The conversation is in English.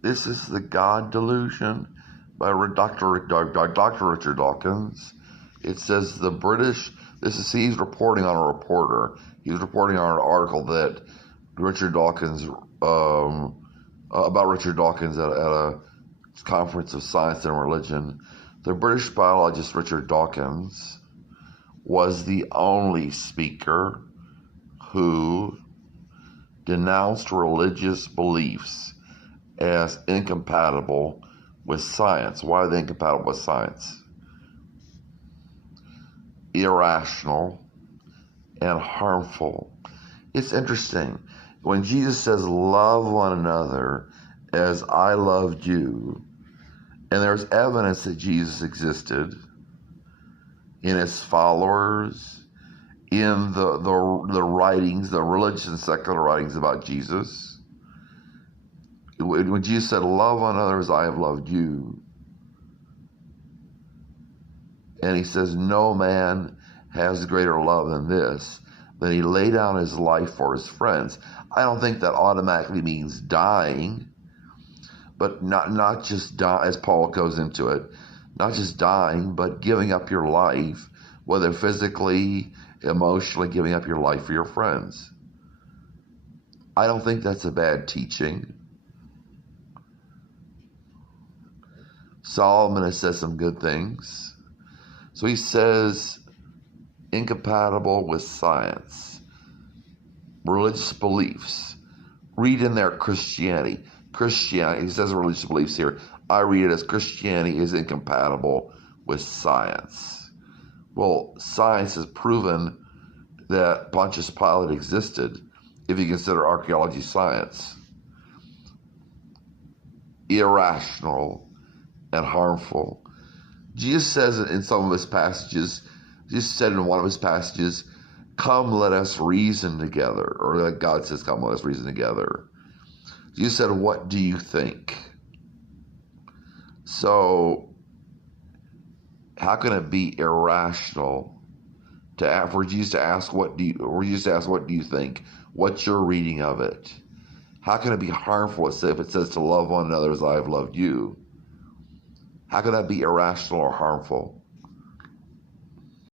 This is The God Delusion by Dr. Richard Dawkins. It says the British, he's reporting on a reporter. He was reporting on an article that Richard Dawkins, about Richard Dawkins at a conference of science and religion. The British biologist Richard Dawkins was the only speaker who denounced religious beliefs as incompatible with science. Why are they incompatible with science? Irrational and harmful. It's interesting. When Jesus says, love one another as I loved you, and there's evidence that Jesus existed in his followers, in the writings, the religious and secular writings about Jesus. When Jesus said, love one another as I have loved you, and he says, no man has greater love than this, that he lay down his life for his friends. I don't think that automatically means dying, but not just die, as Paul goes into it, not just dying, but giving up your life, whether physically, emotionally, giving up your life for your friends. I don't think that's a bad teaching. Solomon has said some good things. So he says, incompatible with science, religious beliefs. Read in there Christianity. Christianity, he says religious beliefs here. I read it as Christianity is incompatible with science. Well, science has proven that Pontius Pilate existed, if you consider archaeology science. Irrational and harmful. Jesus says in some of his passages, Jesus said in one of his passages, come let us reason together, or like God says, come let us reason together. Jesus said, what do you think? So, how can it be irrational for Jesus to ask, what do you think? What's your reading of it? How can it be harmful if it says to love one another as I have loved you? How can that be irrational or harmful?